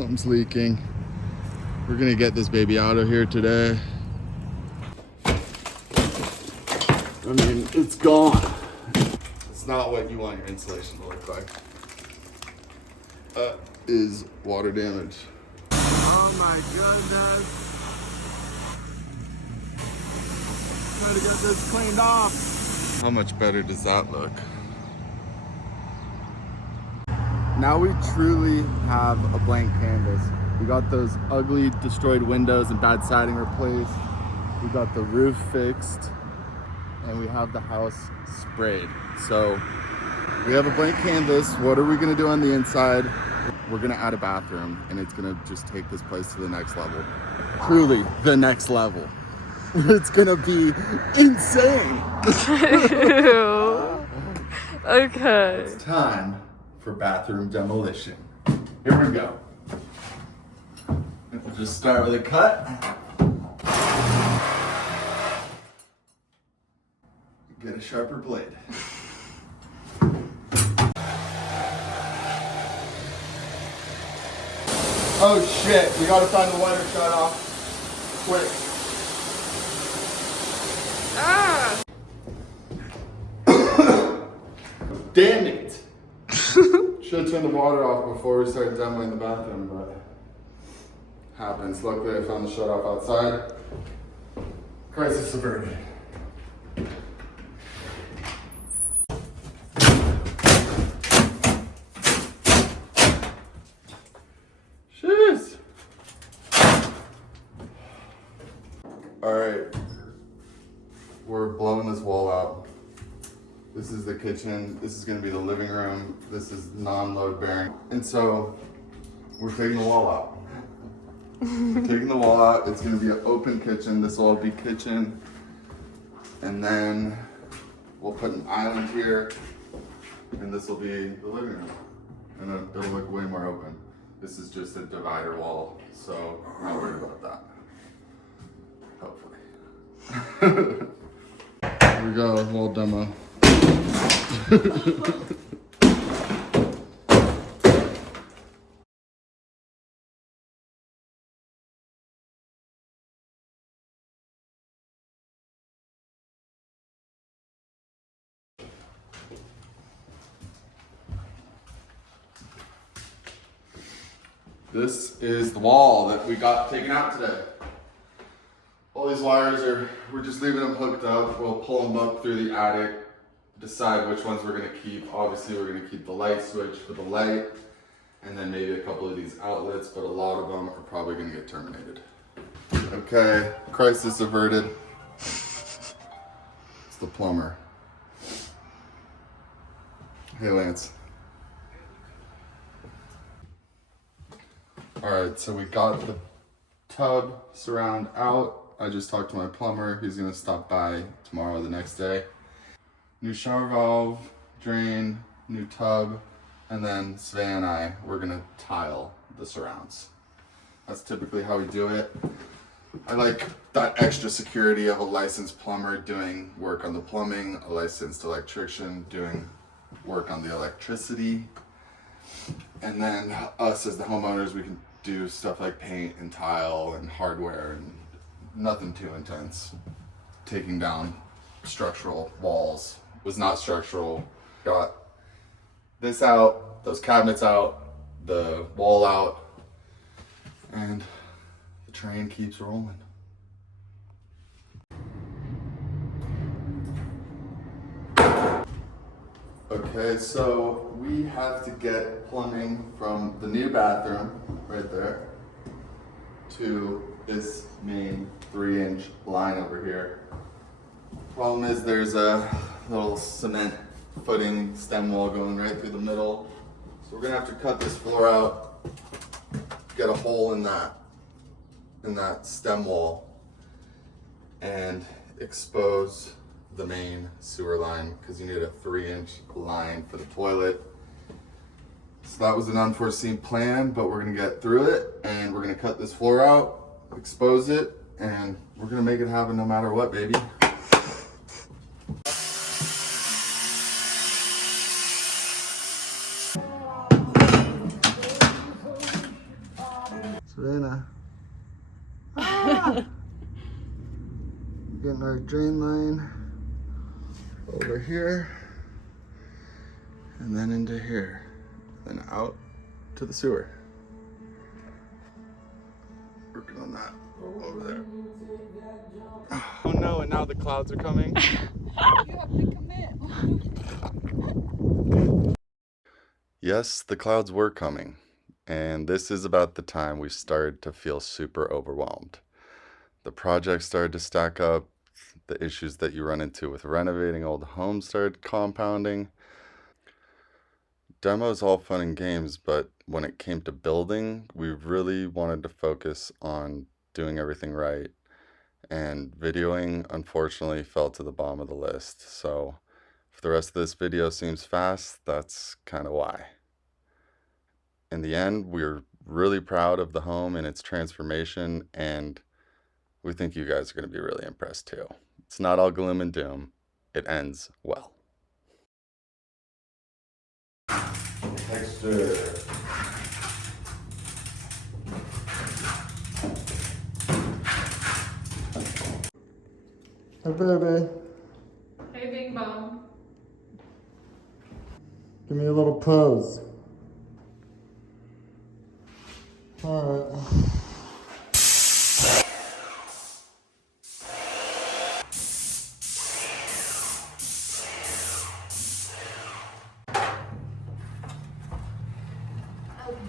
Something's leaking. We're gonna get this baby out of here today. I mean, it's gone. It's not what you want your insulation to look like. That is water damage. Oh my goodness. Try to get this cleaned off. How much better does that look? Now we truly have a blank canvas. We got those ugly destroyed windows and bad siding replaced. We got the roof fixed and we have the house sprayed. So we have a blank canvas. What are we gonna do on the inside? We're gonna add a bathroom and it's gonna just take this place to the next level. Truly the next level. It's gonna be insane. Okay. It's time for bathroom demolition. Here we go. We'll just start with a cut. Get a sharper blade. Oh shit, we gotta find the water shut off. Quick. Ah! Damn it! Should have turned the water off before we started demoing the bathroom, but happens. Luckily I found the shut off outside. Crisis averted. Jeez. Alright. We're blowing this wall out. This is the kitchen. This is gonna be the living room. This is non-load bearing. And so we're taking the wall out. We're taking the wall out. It's gonna be an open kitchen. This will all be kitchen. And then we'll put an island here. And this will be the living room. And it'll look way more open. This is just a divider wall. So we're not worried about that. Hopefully. Here we go, wall demo. This is the wall that we got taken out today. All these wires we're just leaving them hooked up. We'll pull them up through the attic, decide which ones we're gonna keep. Obviously we're gonna keep the light switch for the light, and then maybe a couple of these outlets, but a lot of them are probably gonna get terminated. Okay, crisis averted. It's the plumber. Hey Lance. All right, so we got the tub surround out. I just talked to my plumber. He's gonna stop by tomorrow or the next day. New shower valve, drain, new tub, and then Svea and we're gonna tile the surrounds. That's typically how we do it. I like that extra security of a licensed plumber doing work on the plumbing, a licensed electrician doing work on the electricity. And then us as the homeowners, we can do stuff like paint and tile and hardware and nothing too intense. Taking down structural walls was not structural. Got this out, those cabinets out, the wall out, and the train keeps rolling. Okay, so we have to get plumbing from the new bathroom right there to this main 3-inch line over here. Problem is there's a little cement footing stem wall going right through the middle. So we're gonna have to cut this floor out, get a hole in that stem wall, and expose the main sewer line because you need a 3-inch line for the toilet. So that was an unforeseen plan, but we're gonna get through it and we're gonna cut this floor out, expose it, and we're gonna make it happen no matter what, baby. Serena. Ah! Getting our drain line over here and then into here, then out to the sewer. Working on that over there. Oh no, and now the clouds are coming. You have to commit. Yes, the clouds were coming, and this is about the time we started to feel super overwhelmed. The project started to stack up, the issues that you run into with renovating old homes started compounding. Demo's all fun and games, but when it came to building, we really wanted to focus on doing everything right. And videoing, unfortunately, fell to the bottom of the list. So if the rest of this video seems fast, that's kind of why. In the end, we're really proud of the home and its transformation, and we think you guys are going to be really impressed too. It's not all gloom and doom. It ends well. Texture. Hey, baby. Hey, Bing Bong. Give me a little pose. All right.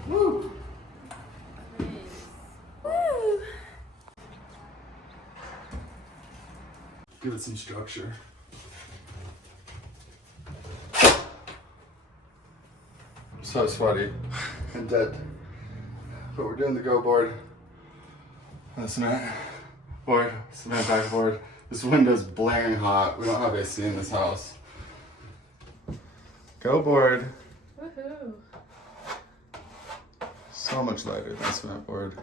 Woo. Woo. Give it some structure. I'm so sweaty and dead. But we're doing the go board. And the cement board, cement backboard. This window's blaring hot. We don't have AC in this house. Go board. Woohoo. So much lighter than cement board.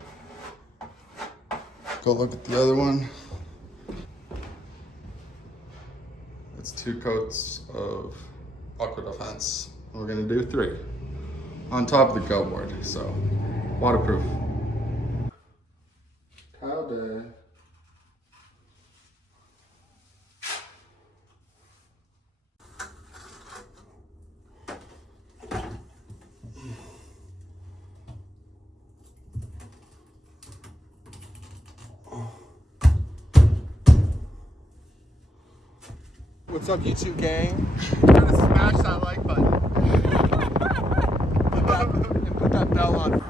Go look at the other one. It's 2 coats of aqua defense. We're gonna do 3 on top of the go board, so waterproof. Cow day. What's up, YouTube gang? We're gonna smash that like button. And put that bell on.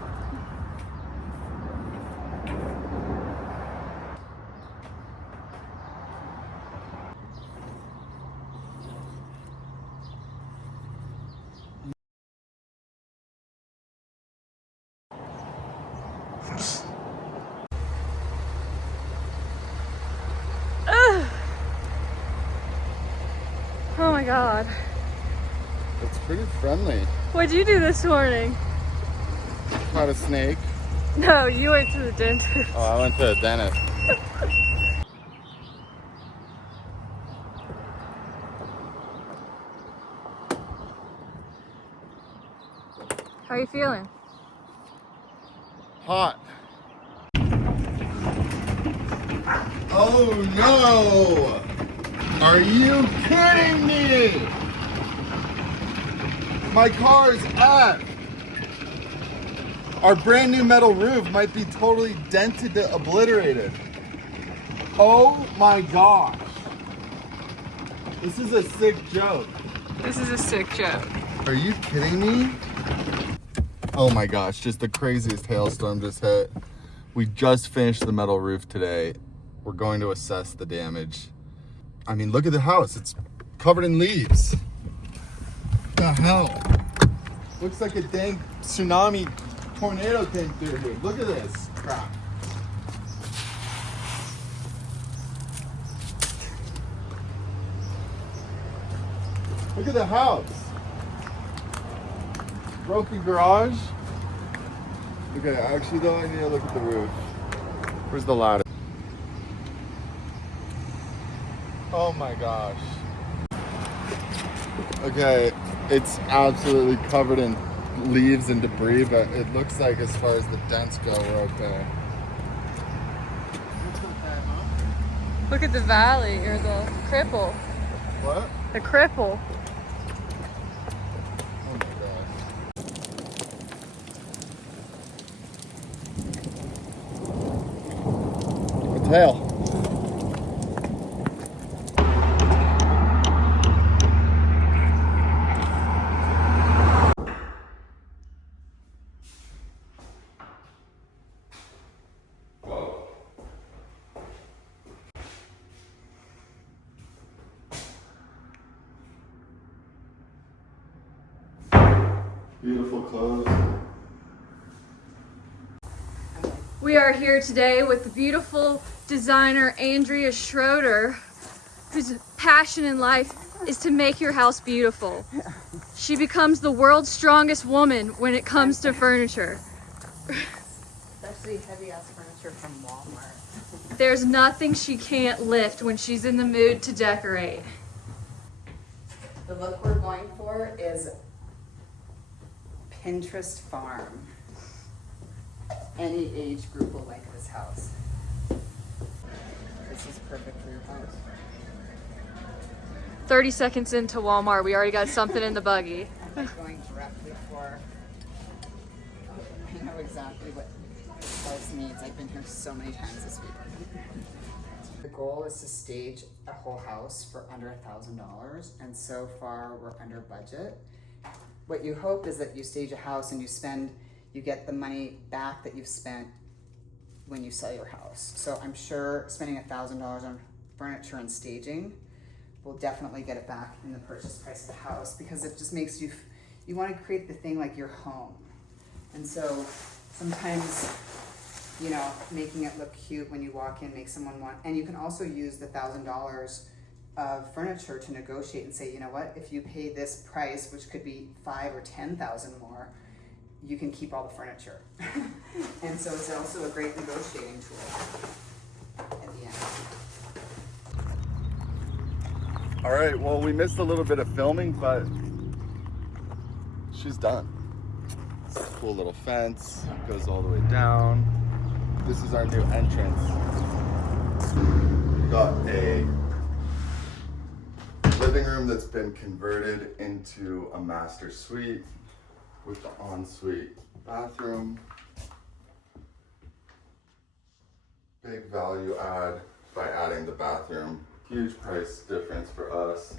Oh my god. It's pretty friendly. What'd you do this morning? Caught a snake. No, you went to the dentist. Oh, I went to a dentist. How you feeling? Hot. Oh no! Are you kidding me? My car's effed. Our brand new metal roof might be totally dented to obliterated. Oh my gosh. This is a sick joke. This is a sick joke. Are you kidding me? Oh my gosh, just the craziest hailstorm just hit. We just finished the metal roof today. We're going to assess the damage. I mean, look at the house. It's covered in leaves. What the hell? Looks like a dang tsunami tornado came through here. Look at this crap. Look at the house. Broken garage. Okay, actually though, I need to look at the roof. Where's the ladder? Oh my gosh. Okay, it's absolutely covered in leaves and debris, but it looks like as far as the dents go, we're okay. Look at the valley, or the cripple. What? The cripple. Oh my gosh. A tail. Beautiful clothes. We are here today with the beautiful designer Andrea Schroeder, whose passion in life is to make your house beautiful. She becomes the world's strongest woman when it comes to furniture. Especially heavy-ass furniture from Walmart. There's nothing she can't lift when she's in the mood to decorate. The look we're going for is Pinterest farm. Any age group will like this house. This is perfect for your house. 30 seconds into Walmart, we already got something in the buggy. I'm going directly for, I know exactly what this house needs. I've been here so many times this week. The goal is to stage a whole house for under $1,000, and so far we're under budget. What you hope is that you stage a house and you get the money back that you've spent when you sell your house. So I'm sure spending $1,000 on furniture and staging will definitely get it back in the purchase price of the house, because it just makes you want to create the thing like your home. And so sometimes, you know, making it look cute when you walk in makes someone want, and you can also use the $1,000 of furniture to negotiate and say, you know what, if you pay this price, which could be $5,000 or $10,000 more, you can keep all the furniture. And so it's also a great negotiating tool at the end. All right, well, we missed a little bit of filming, but she's done. It's a cool little fence, goes all the way down. This is our new entrance. We got a living room that's been converted into a master suite with the ensuite bathroom. Big value add by adding the bathroom. Huge price difference for us.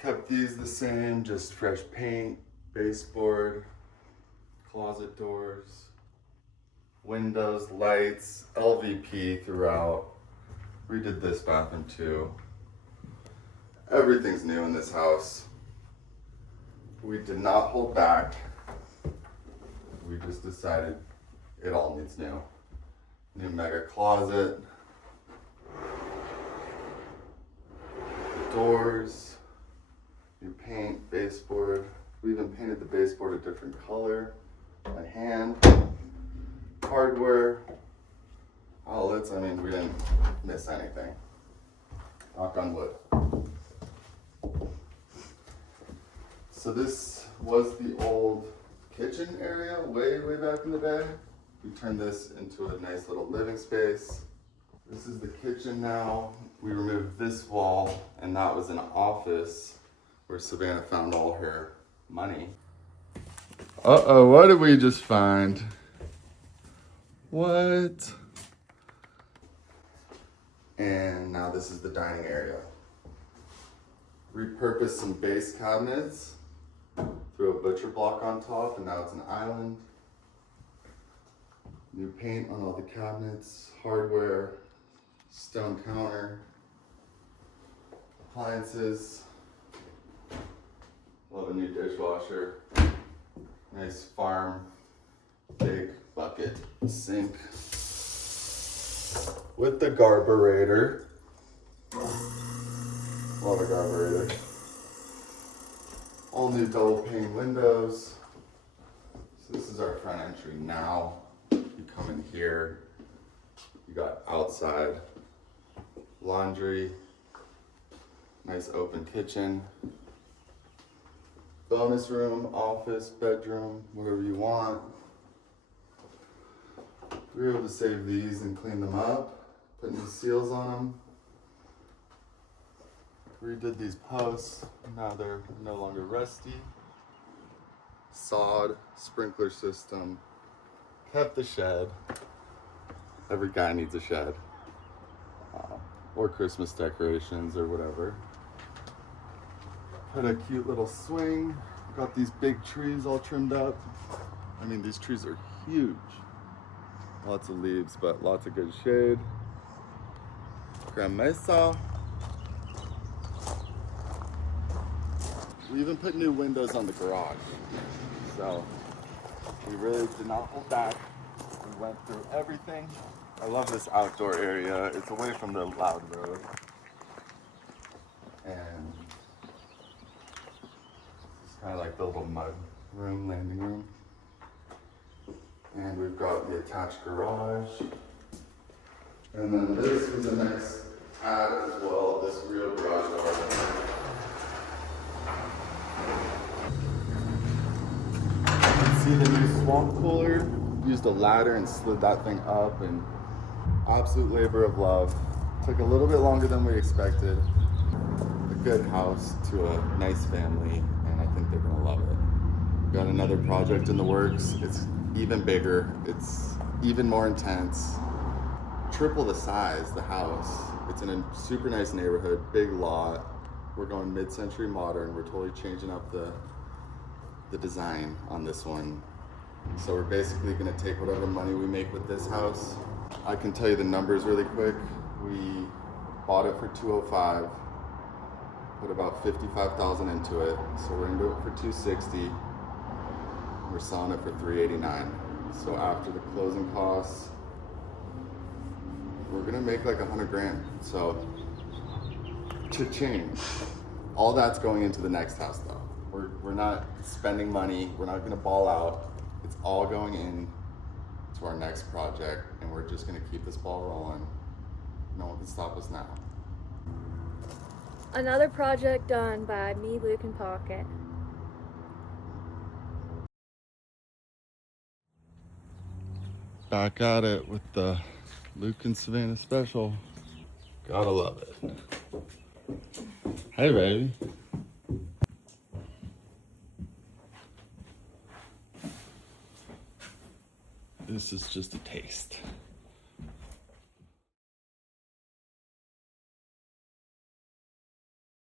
Kept these the same, just fresh paint, baseboard, closet doors, windows, lights, LVP throughout. Redid this bathroom too. Everything's new in this house. We did not hold back. We just decided it all needs new. New mega closet. Doors. New paint, baseboard. We even painted the baseboard a different color by hand. Hardware. Outlets, I mean, we didn't miss anything. Knock on wood. So this was the old kitchen area way back in the day. We turned this into a nice little living space. This is the kitchen now. We removed this wall, and that was an office where Savannah found all her money. Uh-oh, what did we just find? What? And now this is the dining area. Repurposed some base cabinets. Threw a butcher block on top, and now it's an island. New paint on all the cabinets, hardware, stone counter, appliances. Love a new dishwasher. Nice farm, big bucket sink with the garburator. Love a garburator. All new double pane windows. So this is our front entry now. You come in here, you got outside laundry, nice open kitchen, Bonus room, office, bedroom, whatever you want. We were able to save these and clean them up, put new seals on them. Redid these posts, now they're no longer rusty. Sod, sprinkler system, kept the shed. Every guy needs a shed. Or Christmas decorations or whatever. Put a cute little swing. Got these big trees all trimmed up. I mean, these trees are huge. Lots of leaves, but lots of good shade. Grand Mesa. We even put new windows on the garage. So we really did not hold back. We went through everything. I love this outdoor area. It's away from the loud road. And it's kind of like the little mud room, landing room. And we've got the attached garage. And then this was the next add as well, this real garage door. You can see the new swamp cooler. Used a ladder and slid that thing up, and absolute labor of love. Took a little bit longer than we expected. A good house to a nice family, and I think they're gonna love it. Got another project in the works. It's even bigger. It's even more intense. Triple the size, the house. It's in a super nice neighborhood, big lot. We're going mid-century modern. We're totally changing up the design on this one. So we're basically gonna take whatever money we make with this house. I can tell you the numbers really quick. We bought it for $205, put about $55,000 into it. So we're gonna do it for $260. We're selling it for $389. So after the closing costs, we're gonna make like 100 grand. So cha-ching. All that's going into the next house though. We're not spending money. We're not gonna ball out. It's all going in to our next project, and we're just gonna keep this ball rolling. No one can stop us now. Another project done by me, Luke, and Pocket. Back at it with the Luke and Savannah special. Gotta love it. Hey, baby. This is just a taste.